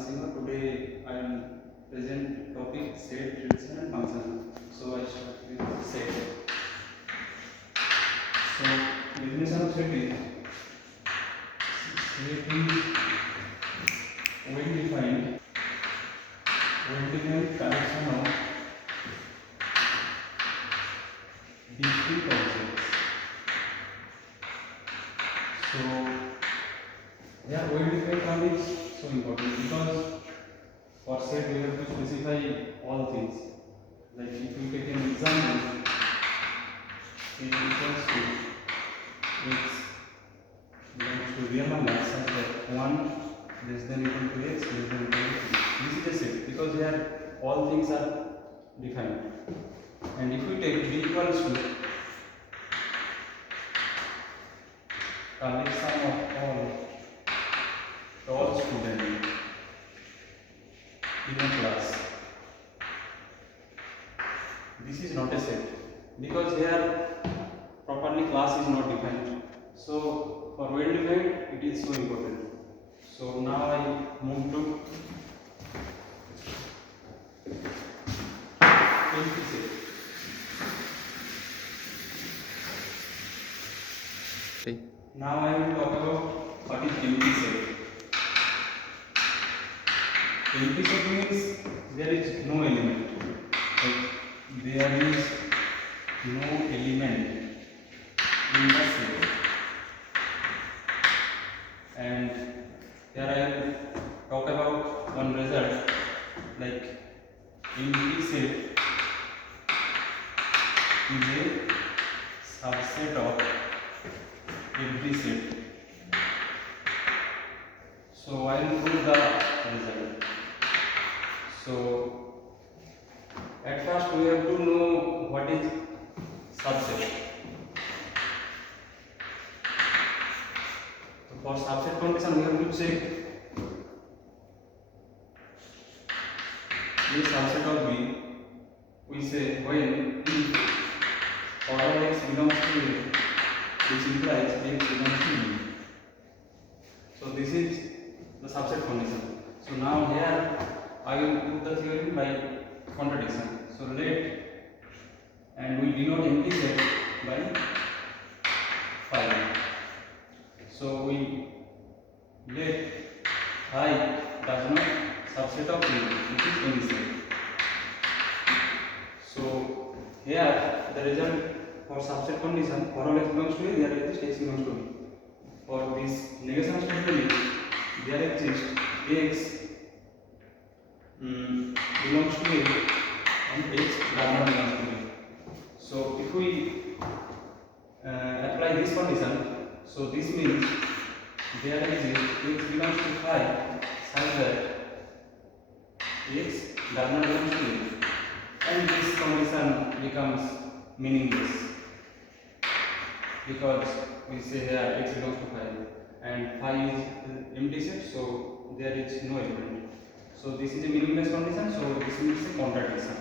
Narasimha. Today I will present topic set, reduction and function. So I start with set. So definition of set is well-defined collection of discrete objects. So yeah, well-defined term is so important because for set we have to specify all things. Like if we take an example, it equals to x belongs to real numbers such that 1 less than equal to x less than equal to 2. This is a set because here all things are defined. And if we take b equals to collection of all students in a class, this is not a set because here properly class is not defined. So for well defined it is so important. So now I move to empty set. Now I will talk about what is empty set. Empty set means there is no element. Like there is no element in the set. And here I will talk about one result, like empty set is a subset of every set. So I will prove the result. So at first we have to know what is subset. So for subset condition we have to check a subset of B. We say when if all x belongs to A, which implies x belongs to B. So this is the subset condition. So now here I will prove the theorem by contradiction. So let, and we denote empty set by phi. So we let phi does not subset of A, which is any set. So here the result for subset condition, for all x belongs to A, there exists x belongs to B. For this negation statement, there exists x belongs to A and x does not belong to A. So if we apply this condition, so this means there exists x belongs to phi such that x does not belong to A, and this condition becomes meaningless because we say here x belongs to phi and phi is empty set, so there is no element. So this is a meaningless condition, so this means a contradiction.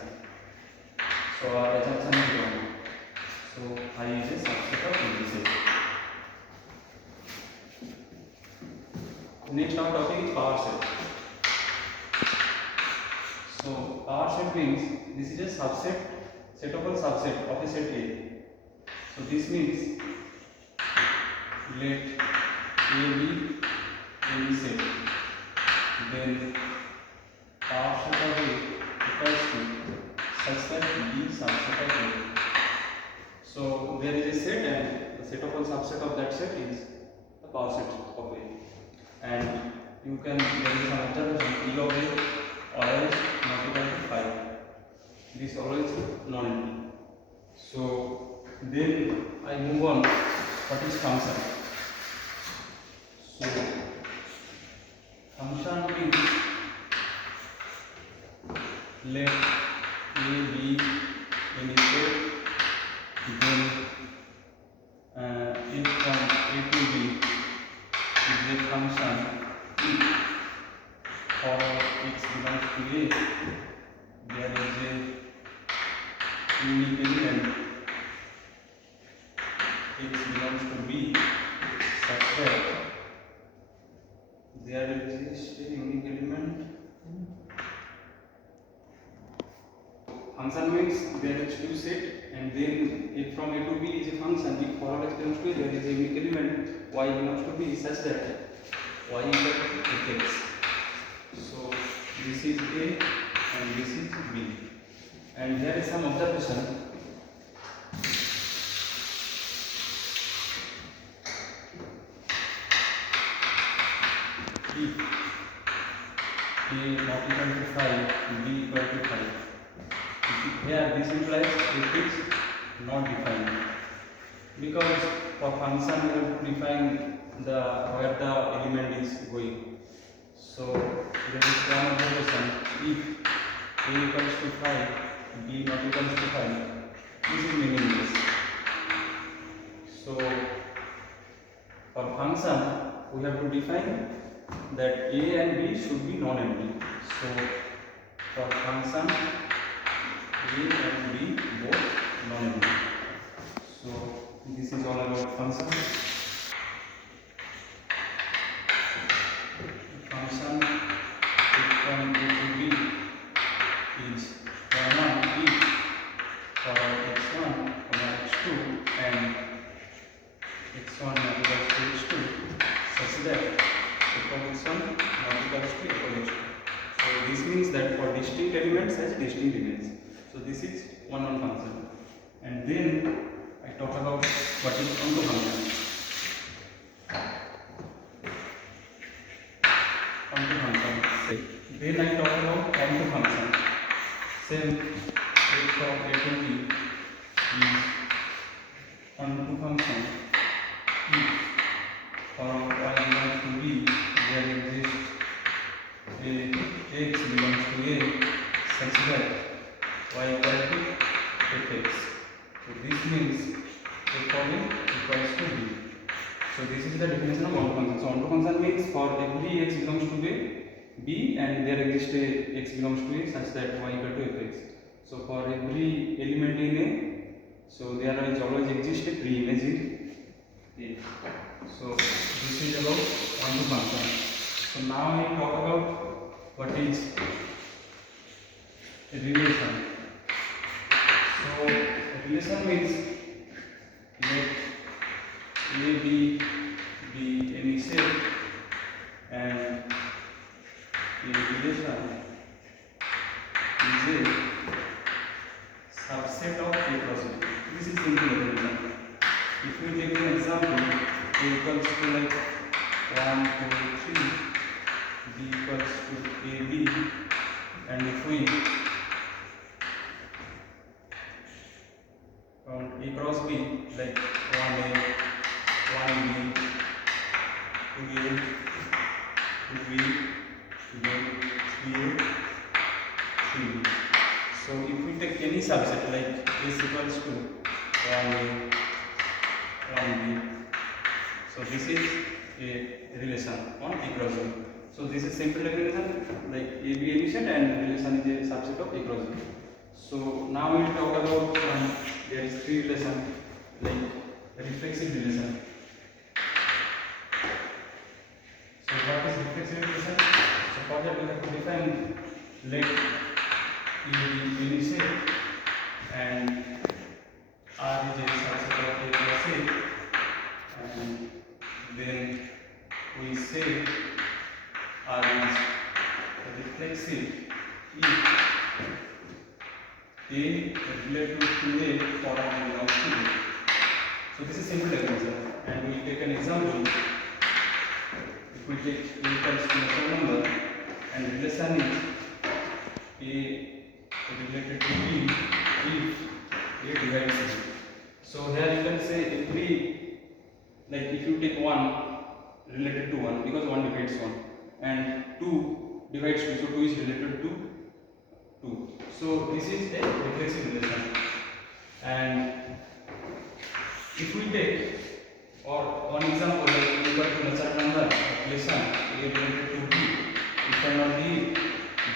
So our assumption is wrong. So phi is a subset of empty set. Next our topic is power set. So power set means this is a subset, setable subset of a set A. So this means let A be any set, then power set of A equals to such that B subset of A. So there is a set and the setable subset of that set is the power set of A. And you can, there is some observation, E of A always not equal to phi. This always non-empty. So then I move on. What is function? So function is let A be any set, then if from A to B is a function if for x belongs to A, there is a unique element x belongs to B such that there exists a unique element function means there is two set, and then if from A to B is a function, if for all x belongs to A, there is a unique element y belongs to B such that y equal to fx. So this is A and this is B. And here is some observation. If A not equal to 5, B equal to 5. Here this implies it is not defined, because for function we have to define the where the element is going. So there is one observation: if A equals to 5, B not equals to 5, this is meaningless. So for function we have to define that A and B should be non-empty. So for function A and B both non-empty. So this is all about function. Function from A to B is common if for x1, x2 and x1 not equals to x2 such that x1 not equals to x2. So this means that for distinct elements has distinct images. So this is one function. And then I talk about what is onto function. Onto function. Then I talk about onto function. Same f of A to B is onto function if for y belongs to B there exists a x belongs to A such that y equal to fx. So this means f of A equals to B. So this is the definition of onto function. So onto function means for every x belongs to B and there exists a x belongs to A such that y equal to fx. So for every element in A, so there is always exist a pre-image in A. So this is about onto function. So now I talk about what is a relation. So a relation means let A be any set and a relation is a subset of A plus B. This is simple relation. If we take an example, A equals to like 1, 2, 3, B equals to AB, and if we A cross B like 1A, 1B, 2A, 2B, 3A, 3B. So if we take any subset like S equals to 1A, 1B, so this is a relation on A cross B. So this is simple relation like AB any set and relation is a subset of A cross B. So now we will talk about there is three relation like reflexive relation. So what is reflexive relation? So for that we have to define let E be any set and R is a subset of A plus A, and then we say R is reflexive if A related to A for all belongs to A. So this is simple definition, and we take an example. If we take A equals to natural number and relation is A related to B if A divides B. So here you can say every, like if you take 1 related to 1 because 1 divides 1 and 2 divides 2, so 2 is related to 2. So this is a reflexive relation. And if we take or one example like equal to natural number relation A related to B, if and only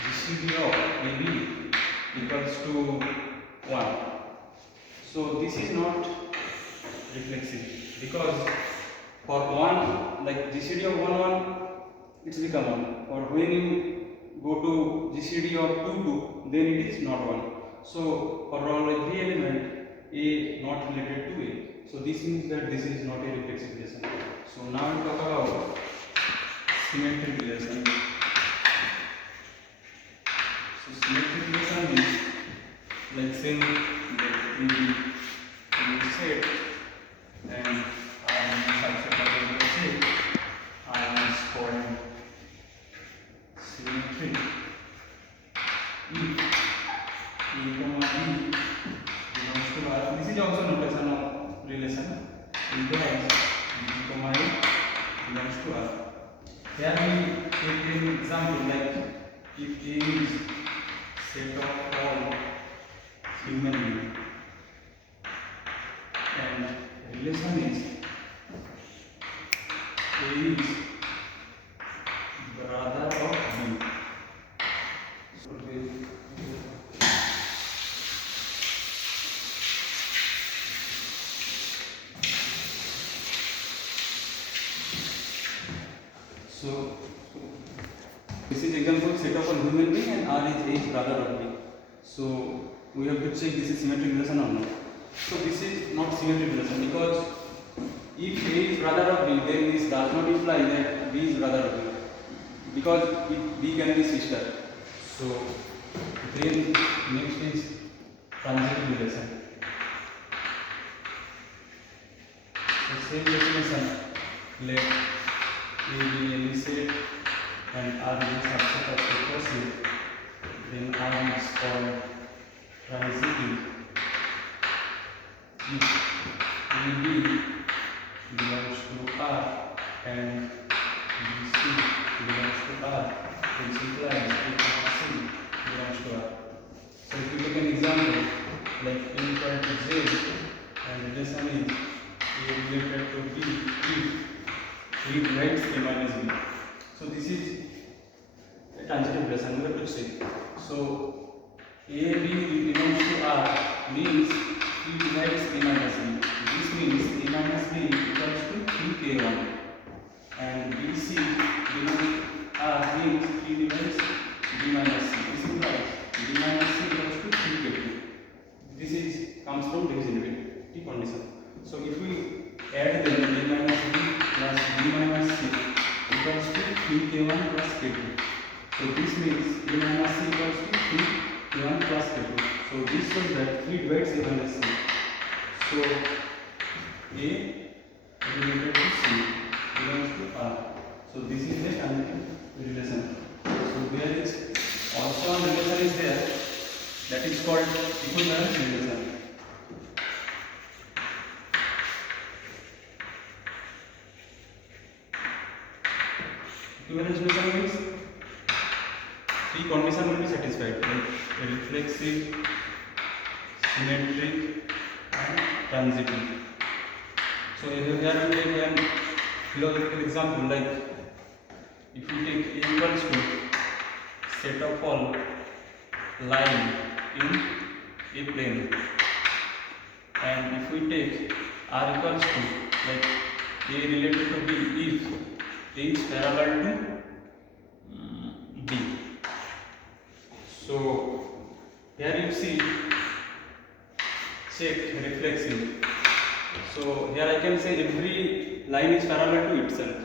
GCD of AB equals to 1. So this is not reflexive because for 1 like GCD of 1 it's become 1, or when you go to GCD of 2 then it is not 1. So for all every element, A not related to A. So this means that this is not a reflexive relation. So now we talk about symmetric relation. So symmetric relation means like saying that we set and subset of the set is called symmetric if A comma B belongs to R. This is also notation of relation. Implies B comma A belongs to R. Here we take an example like if A is set of all human beings and relation is A is brother of B. So this is example set of a human being and R is A brother of B. So we have to check this is symmetric relation or not. So this is not symmetric relation because if A is brother of B, then this does not imply that B is brother of B because B can be sister. So then next is transitive relation. So same definition, let A be any set and R is a subset of a set, then R is called transitive if AB belongs to R and BC belongs to R, which implies A comma C belongs to R. So if you take an example like A equal to Z and relation is A related to B if B divides A minus B. So this is a transitive relation we have to say. So AB belongs to R means B divides A minus B. This means A minus B equals to 3K1 and BC belongs to R means B divides B minus C. This implies B minus C equals to 3K2. This is comes from divisibility condition. So if we add them B minus B plus B minus C equals to 3K1 plus K2. So this means A minus C equals to 3K1 plus K2. So this shows that 3 divides A minus C. So A related to C belongs to R. So this is the transitive relation. So there is also one relation is there that is called equivalence relation. Equivalence relation means three conditions will be satisfied, like reflexive, symmetric and transitive. So here we take an philosophical example like if we take A equals to set of all line in a plane and if we take R equals to like A related to B if A is parallel to B. So here you see check reflexive. So here I can say every line is parallel to itself,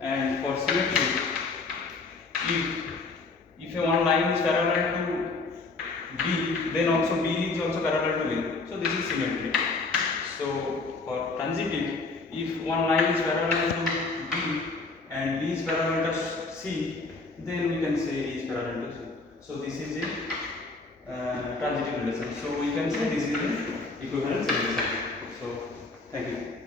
and for symmetry, if a one line is parallel to B, then also B is also parallel to A. So this is symmetry. So for transitive, if one line is parallel to B and B is parallel to C, then we can say A is parallel to C. So this is a transitive relation. So we can say this is an equivalence relation. So thank you.